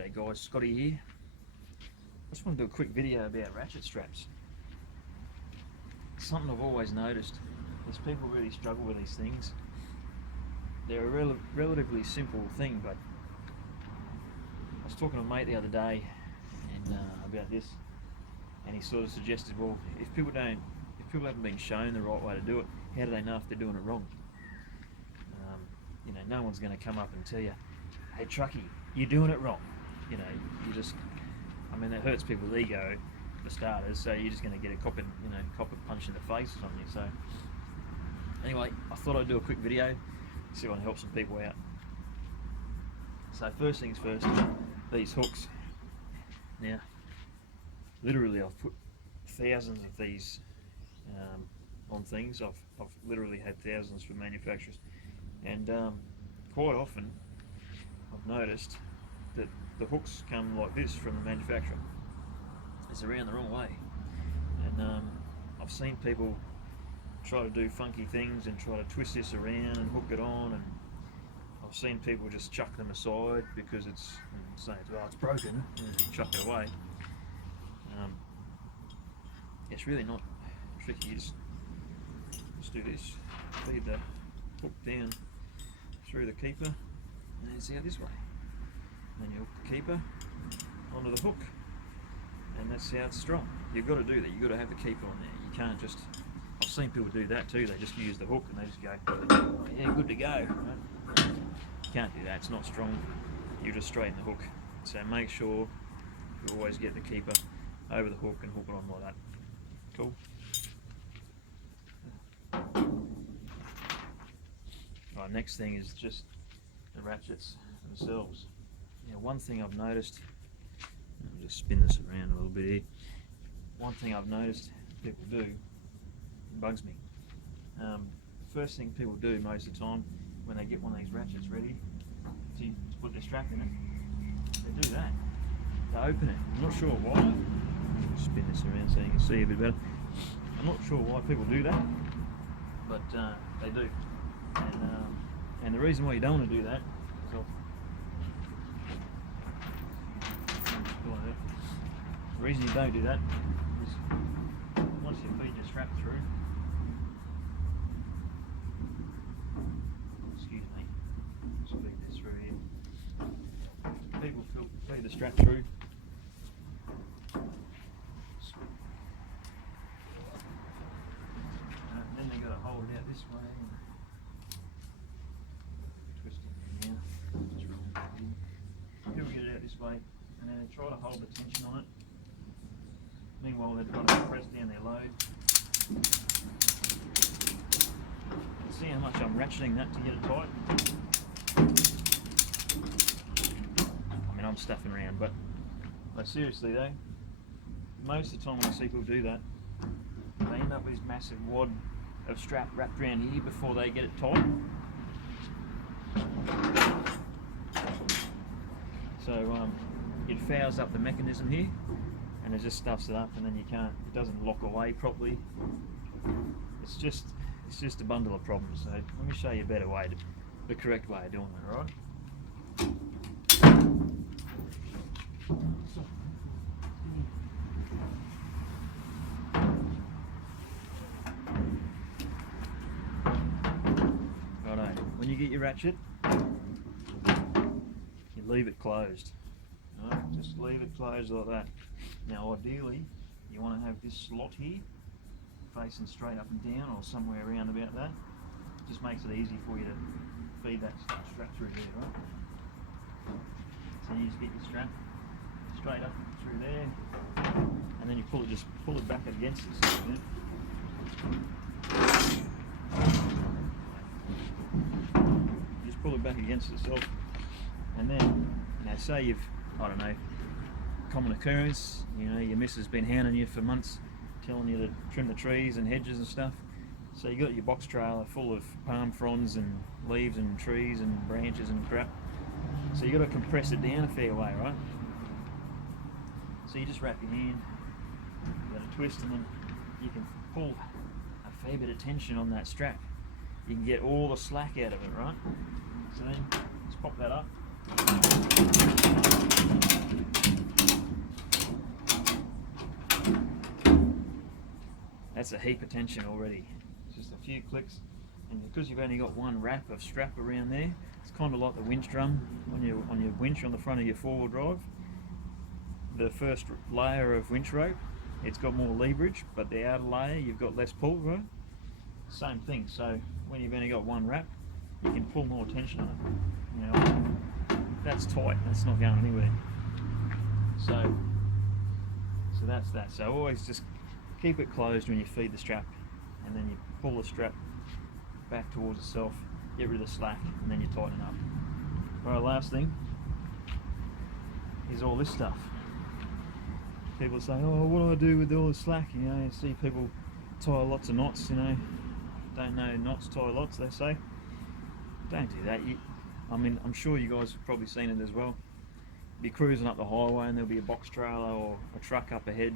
G'day guys, Scotty here. I just want to do a quick video about ratchet straps. It's something I've always noticed is people really struggle with these things. They're a relatively simple thing, but I was talking to a mate the other day and about this, and he sort of suggested, well, if people haven't been shown the right way to do it, how do they know if they're doing it wrong? You know, no one's going to come up and tell you, hey truckie, you're doing it wrong. You know, I mean, that hurts people's ego for starters, so you're just going to get a copper punch in the face or something. So anyway, I thought I'd do a quick video, see if I can help some people out. So first things first, these hooks. Now, literally I've put thousands of these on things. I've literally had thousands from manufacturers, and quite often I've noticed that the hooks come like this from the manufacturer. It's around the wrong way, and I've seen people try to do funky things and try to twist this around and hook it on, and I've seen people just chuck them aside because it's broken, and chuck it away. It's really not tricky. You just do this, feed the hook down through the keeper, and it's out this way. And then you hook the keeper onto the hook, and that's how it's strong. You've got to do that. You've got to have the keeper on there. You can't just, I've seen people do that too. They just use the hook and they just go, oh yeah, good to go. Right? You can't do that. It's not strong. You just straighten the hook. So make sure you always get the keeper over the hook and hook it on like that. Cool. Right, next thing is just the ratchets themselves. Now, one thing I've noticed, I'll just spin this around a little bit here. One thing I've noticed people do, it bugs me. First thing people do most of the time when they get one of these ratchets ready to put their strap in it, they do that. They open it. I'm not sure why. I'll spin this around so you can see a bit better. I'm not sure why people do that, but they do. And the reason why you don't want to do that is the reason you don't do that is once you feed your strap through, excuse me, just feed this through here. People feed the strap through. Then they got to hold it out this way. People get it out this way, and then they try to hold the tension on it. Meanwhile, they're trying to press down their load. See how much I'm ratcheting that to get it tight? I mean, I'm stuffing around, but seriously though, most of the time when I see people do that, they end up with this massive wad of strap wrapped around here before they get it tight. So it fouls up the mechanism here, and it just stuffs it up, and then it doesn't lock away properly. It's just a bundle of problems. So let me show you a better way, the correct way of doing it, right? Righto, when you get your ratchet, you leave it closed. Right? Just leave it closed like that. Now ideally, you want to have this slot here facing straight up and down, or somewhere around about that. Just makes it easy for you to feed that strap through there, right? So you just get your strap straight up through there, and then you just pull it back against itself. Just pull it back against itself, and then, say you've, I don't know, common occurrence, your missus has been hounding you for months, telling you to trim the trees and hedges and stuff. So you got your box trailer full of palm fronds and leaves and trees and branches and crap. So you got to compress it down a fair way, right? So you just wrap your hand, you got to twist, and then you can pull a fair bit of tension on that strap. You can get all the slack out of it, right? So then just pop that up, That's a heap of tension already. Just a few clicks, and because you've only got one wrap of strap around there, it's kind of like the winch drum on your winch on the front of your four-wheel drive. The first layer of winch rope, it's got more leverage, but the outer layer you've got less pull, right? Same thing. So when you've only got one wrap, you can pull more tension on it. You know, that's tight. That's not going anywhere. So that's that. So always just keep it closed when you feed the strap, and then you pull the strap back towards itself, get rid of the slack, and then you tighten it up. Alright, last thing is all this stuff. People say, oh, what do I do with all the slack? You know, you see people tie lots of knots, you know, don't know knots, tie lots, they say. Don't do that. I mean, I'm sure you guys have probably seen it as well. You'll be cruising up the highway and there'll be a box trailer or a truck up ahead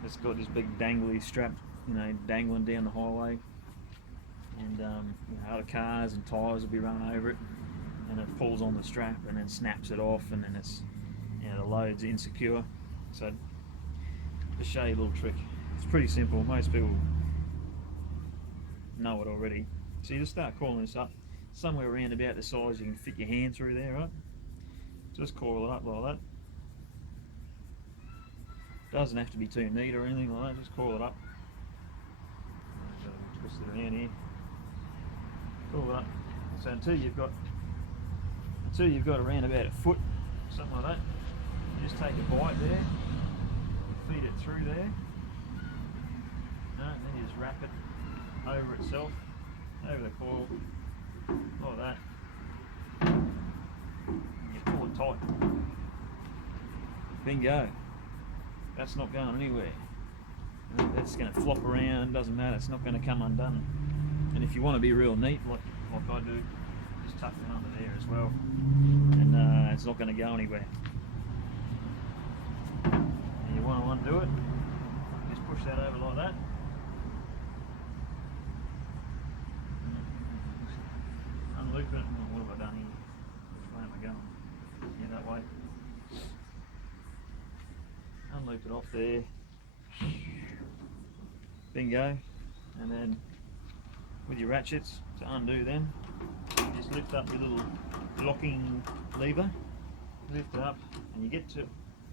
that's got this big dangly strap, you know, dangling down the highway, and you know, other cars and tyres will be running over it, and it pulls on the strap and then snaps it off, and then it's, you know, the load's insecure. So just show you a little trick. It's pretty simple. Most people know it already. So you just start coiling this up somewhere around about the size you can fit your hand through there, right? Just coil it up like that. Doesn't have to be too neat or anything like that, just coil it up. Twist it around here. Coil it up. So until you've got around about a foot, something like that, you just take a bite there, feed it through there, and then you just wrap it over itself, over the coil, like that. And you pull it tight. Bingo. That's not going anywhere. That's going to flop around, doesn't matter, it's not going to come undone. And if you want to be real neat, like I do, just tuck it under there as well, and it's not going to go anywhere. And you want to undo it, just push that over like that. Unloop it. What have I done here? Which way am I going? Yeah, that way. Unloop it off there. Bingo. And then with your ratchets, to undo them, you just lift up your little locking lever, lift it up, and you get to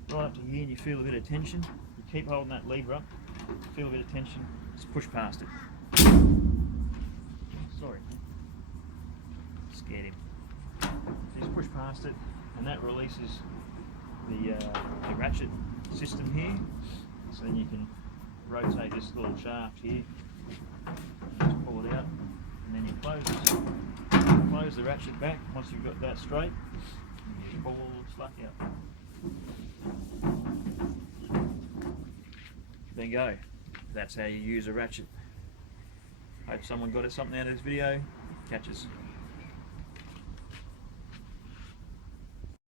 right up to here and you feel a bit of tension. You keep holding that lever up, feel a bit of tension, just push past it. Sorry, scared him. Just push past it, and that releases the ratchet system here, so then you can rotate this little shaft here, just pull it out, and then you close the ratchet back once you've got that straight, and you pull all the slack out. Bingo. That's how you use a ratchet. Hope someone got something out of this video. Catch us.